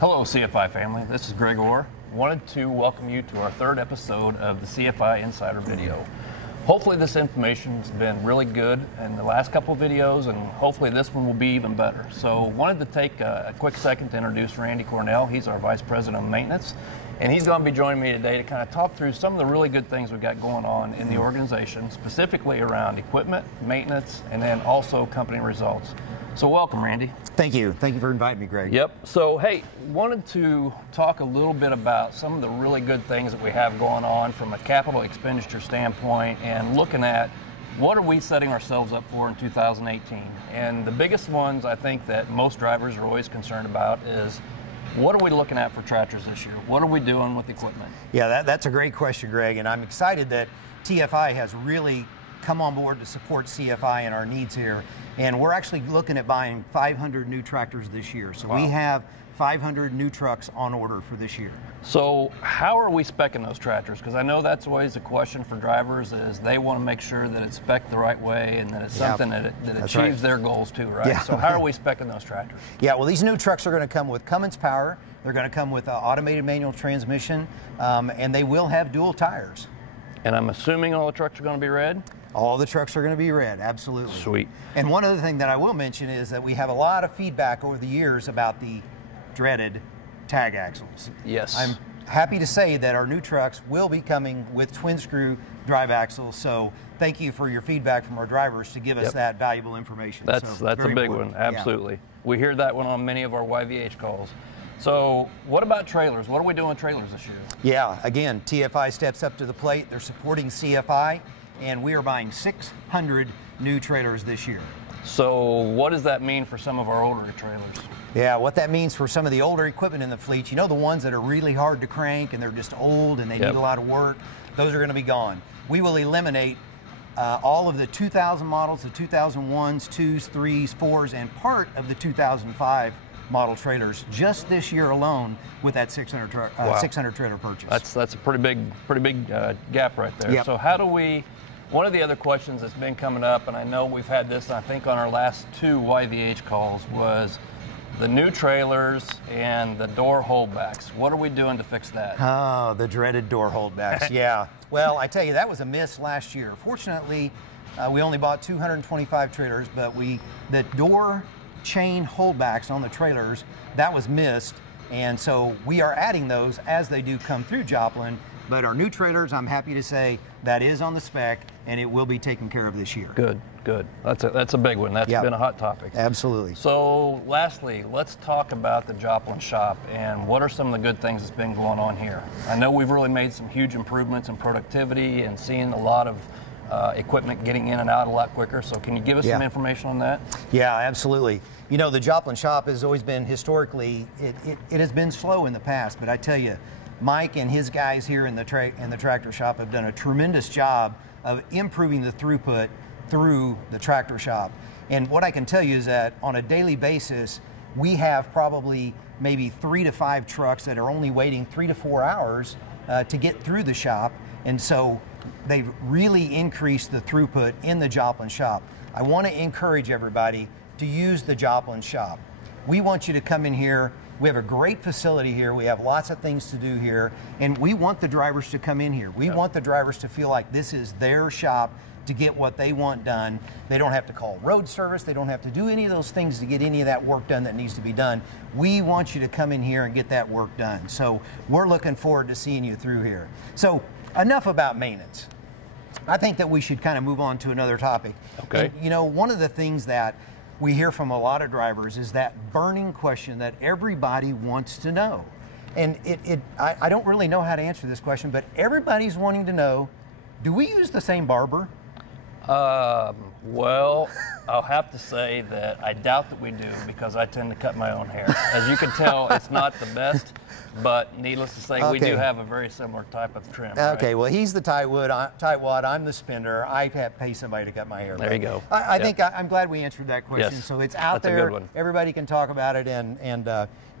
Hello CFI family, this is Greg Orr. Wanted to welcome you to our third episode of the CFI Insider video. Hopefully this information's been really good in the last couple of videos, and hopefully this one will be even better. So wanted to take a quick second to introduce Randy Cornell. He's our Vice President of Maintenance, and he's going to be joining me today to kind of talk through some of the really good things we've got going on in the organization, specifically around equipment, maintenance, and then also company results. So welcome, Randy. Thank you. Thank you for inviting me, Greg. Yep. So, hey, wanted to talk a little bit about some of the really good things that we have going on from a capital expenditure standpoint and looking at what are we setting ourselves up for in 2018. And the biggest ones I think that most drivers are always concerned about is what are we looking at for tractors this year? What are we doing with equipment? Yeah, that's a great question, Greg, and I'm excited that TFI has really come on board to support CFI and our needs here. And we're actually looking at buying 500 new tractors this year. So we have 500 new trucks on order for this year. So how are we speccing those tractors? Because I know that's always a question for drivers, is they want to make sure that it's specced the right way and that it's something that achieves their goals too, right? Yeah. So how are we speccing those tractors? Yeah, well, these new trucks are going to come with Cummins power. They're going to come with an automated manual transmission, and they will have dual tires. And I'm assuming all the trucks are going to be red? All the trucks are going to be red, absolutely. Sweet. And one other thing that I will mention is that we have a lot of feedback over the years about the dreaded tag axles. Yes. I'm happy to say that our new trucks will be coming with twin screw drive axles, so thank you for your feedback from our drivers to give us that valuable information. That's a big one, absolutely. Yeah. We hear that one on many of our YVH calls. So what about trailers? What are we doing with trailers this year? Yeah, again, TFI steps up to the plate. They're supporting CFI, and we are buying 600 new trailers this year. So what does that mean for some of our older trailers? Yeah, what that means for some of the older equipment in the fleet, you know, the ones that are really hard to crank and they're just old and they need a lot of work, those are going to be gone. We will eliminate all of the 2000 models, the 2001s, 2s, 3s, 4s, and part of the 2005 model trailers just this year alone with that 600 trailer purchase. That's a pretty big gap right there. Yep. So how do we? One of the other questions that's been coming up, and I know we've had this, I think, on our last two YVH calls, was the new trailers and the door holdbacks. What are we doing to fix that? Oh, the dreaded door holdbacks. Yeah. Well, I tell you, that was a miss last year. Fortunately, we only bought 225 trailers, but the door chain holdbacks on the trailers, that was missed, and so we are adding those as they do come through Joplin. But our new trailers, I'm happy to say, that is on the spec, and it will be taken care of this year. Good, good. That's a big one. That's been a hot topic. Absolutely. So lastly, let's talk about the Joplin shop and what are some of the good things that's been going on here. I know we've really made some huge improvements in productivity and seeing a lot of equipment getting in and out a lot quicker. So can you give us some information on that? Yeah, absolutely. You know, the Joplin shop has always been historically, it has been slow in the past, but I tell you, Mike and his guys here in the tractor shop have done a tremendous job of improving the throughput through the tractor shop. And what I can tell you is that on a daily basis, we have probably maybe 3 to 5 trucks that are only waiting 3 to 4 hours to get through the shop. And so they've really increased the throughput in the Joplin shop. I want to encourage everybody to use the Joplin shop. We want you to come in here. We have a great facility here. We have lots of things to do here, and we want the drivers to come in here. We want the drivers to feel like this is their shop to get what they want done. They don't have to call road service. They don't have to do any of those things to get any of that work done that needs to be done. We want you to come in here and get that work done. So we're looking forward to seeing you through here. So enough about maintenance. I think that we should kind of move on to another topic. Okay. And, you know, one of the things that we hear from a lot of drivers is that burning question that everybody wants to know. And I don't really know how to answer this question, but everybody's wanting to know, do we use the same barber? Well, I'll have to say that I doubt that we do, because I tend to cut my own hair. As you can tell, it's not the best, but needless to say, we do have a very similar type of trim. Okay, right? well, he's the tightwad, I'm the spinner. I have to pay somebody to cut my hair. There you go. I think I'm glad we answered that question. Yes. So it's out That's there. a good one. Everybody can talk about it, and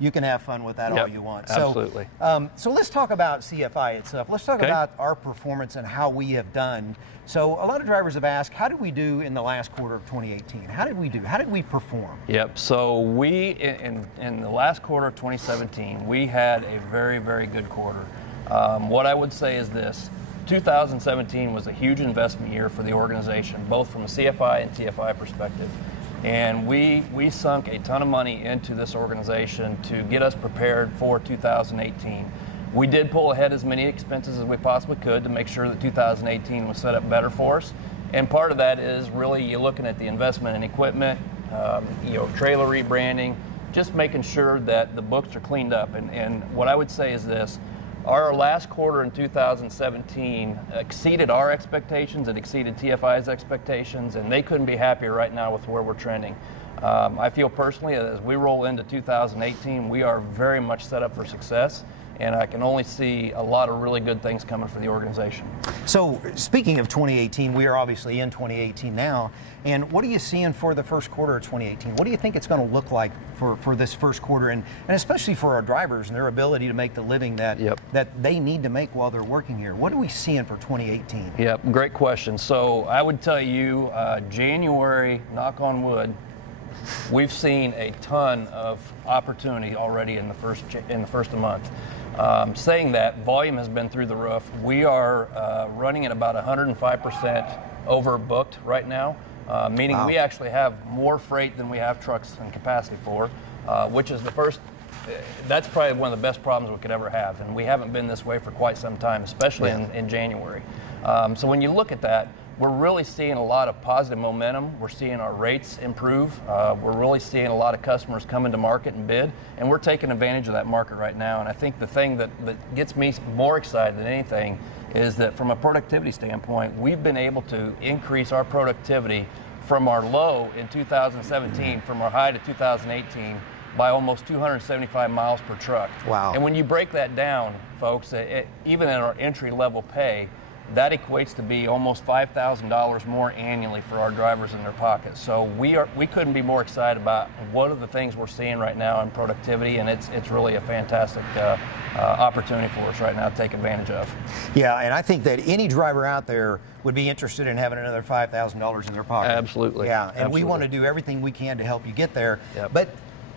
you can have fun with that all you want. Absolutely. So let's talk about CFI itself. Let's talk about our performance and how we have done. So a lot of drivers have ask, how did we do in the last quarter of 2018? How did we do? How did we perform? Yep. So we, in the last quarter of 2017, we had a very, very good quarter. What I would say is this. 2017 was a huge investment year for the organization, both from a CFI and TFI perspective. And we sunk a ton of money into this organization to get us prepared for 2018. We did pull ahead as many expenses as we possibly could to make sure that 2018 was set up better for us. And part of that is really you're looking at the investment in equipment, trailer rebranding, just making sure that the books are cleaned up. And what I would say is this. Our last quarter in 2017 exceeded our expectations. It exceeded TFI's expectations, and they couldn't be happier right now with where we're trending. I feel personally, as we roll into 2018, we are very much set up for success, and I can only see a lot of really good things coming for the organization. So, speaking of 2018, we are obviously in 2018 now, and what are you seeing for the first quarter of 2018? What do you think it's going to look like for this first quarter, and especially for our drivers and their ability to make the living that they need to make while they're working here? What are we seeing for 2018? Yep, great question. So I would tell you, January, knock on wood, we've seen a ton of opportunity already in the first of the month. Saying that, volume has been through the roof. We are running at about 105% overbooked right now, meaning we actually have more freight than we have trucks and capacity for, which is that's probably one of the best problems we could ever have. And we haven't been this way for quite some time, especially in January. So when you look at that, we're really seeing a lot of positive momentum. We're seeing our rates improve. We're really seeing a lot of customers come into market and bid, and we're taking advantage of that market right now. And I think the thing that gets me more excited than anything is that from a productivity standpoint, we've been able to increase our productivity from our low in 2017, from our high to 2018, by almost 275 miles per truck. Wow. And when you break that down, folks, even in our entry-level pay, that equates to be almost $5,000 more annually for our drivers in their pockets. So we couldn't be more excited about one of the things we're seeing right now in productivity, and it's really a fantastic opportunity for us right now to take advantage of. Yeah, and I think that any driver out there would be interested in having another $5,000 in their pocket. Absolutely. Yeah, and we want to do everything we can to help you get there. Yep. But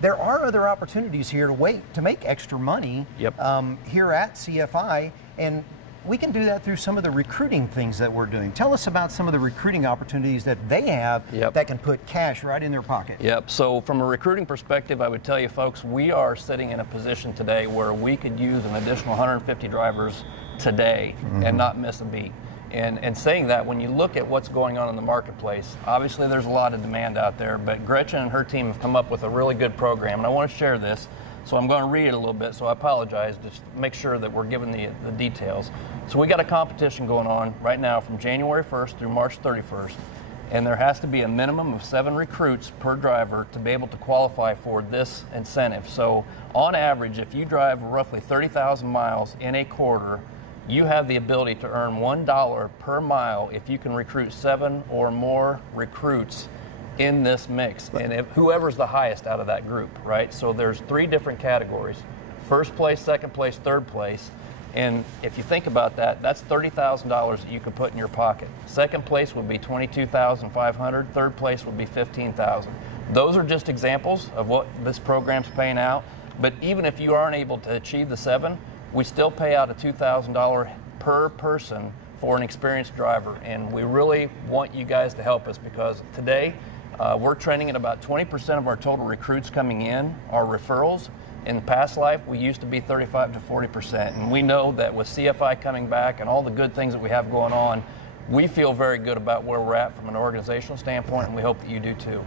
there are other opportunities here to make extra money here at CFI, and we can do that through some of the recruiting things that we're doing. Tell us about some of the recruiting opportunities that they have that can put cash right in their pocket. Yep. So from a recruiting perspective, I would tell you folks, we are sitting in a position today where we could use an additional 150 drivers today and not miss a beat. And saying that, when you look at what's going on in the marketplace, obviously there's a lot of demand out there, but Gretchen and her team have come up with a really good program, and I want to share this. So I'm going to read it a little bit, so I apologize, just make sure that we're giving the details. So we got a competition going on right now from January 1st through March 31st, and there has to be a minimum of 7 recruits per driver to be able to qualify for this incentive. So on average, if you drive roughly 30,000 miles in a quarter, you have the ability to earn $1 per mile if you can recruit 7 or more recruits in this mix, and whoever's the highest out of that group, right? So there's 3 different categories: first place, second place, third place. And if you think about that, that's $30,000 that you can put in your pocket. Second place would be $22,500. Third place would be $15,000. Those are just examples of what this program's paying out. But even if you aren't able to achieve the 7, we still pay out a $2,000 per person for an experienced driver. And we really want you guys to help us, because today, we're trending at about 20% of our total recruits coming in are referrals. In the past life, we used to be 35 to 40%. And we know that with CFI coming back and all the good things that we have going on, we feel very good about where we're at from an organizational standpoint, and we hope that you do too.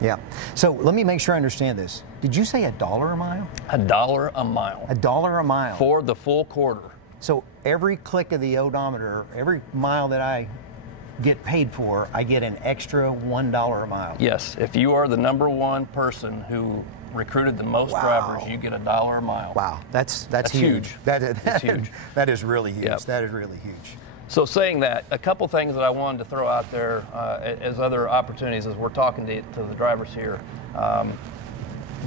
Yeah. So let me make sure I understand this. Did you say $1 a mile? $1 a mile. $1 a mile. For the full quarter. So every click of the odometer, every mile that I get paid for, I get an extra $1 a mile. Yes. If you are the #1 person who recruited the most drivers, you get $1 a mile. Wow. That's huge. That's huge. That is really huge. Yep. That is really huge. So saying that, a couple things that I wanted to throw out there as other opportunities as we're talking to the drivers here.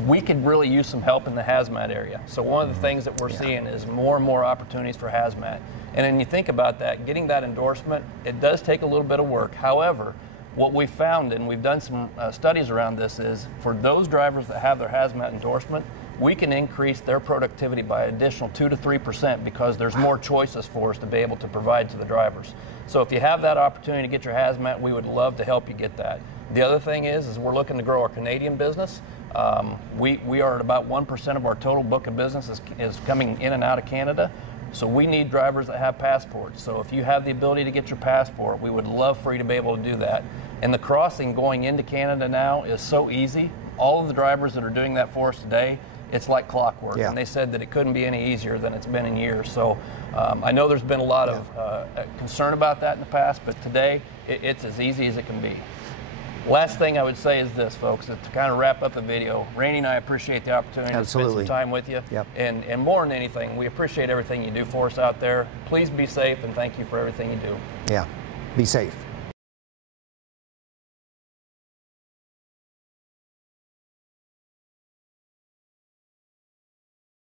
we could really use some help in the hazmat area. So one of the things that we're seeing is more and more opportunities for hazmat. And then you think about that, getting that endorsement, it does take a little bit of work. However, what we found, and we've done some studies around this, is for those drivers that have their hazmat endorsement, we can increase their productivity by an additional 2 to 3% because there's more choices for us to be able to provide to the drivers. So if you have that opportunity to get your hazmat, we would love to help you get that. The other thing is we're looking to grow our Canadian business. We are at about 1% of our total book of business is coming in and out of Canada. So we need drivers that have passports. So if you have the ability to get your passport, we would love for you to be able to do that. And the crossing going into Canada now is so easy. All of the drivers that are doing that for us today, it's like clockwork. And they said that it couldn't be any easier than it's been in years. So I know there's been a lot of concern about that in the past, but today it's as easy as it can be. Last thing I would say is this, folks, to kind of wrap up the video. Randy and I appreciate the opportunity to spend some time with you. And more than anything, we appreciate everything you do for us out there. Please be safe, and thank you for everything you do. Yeah, be safe.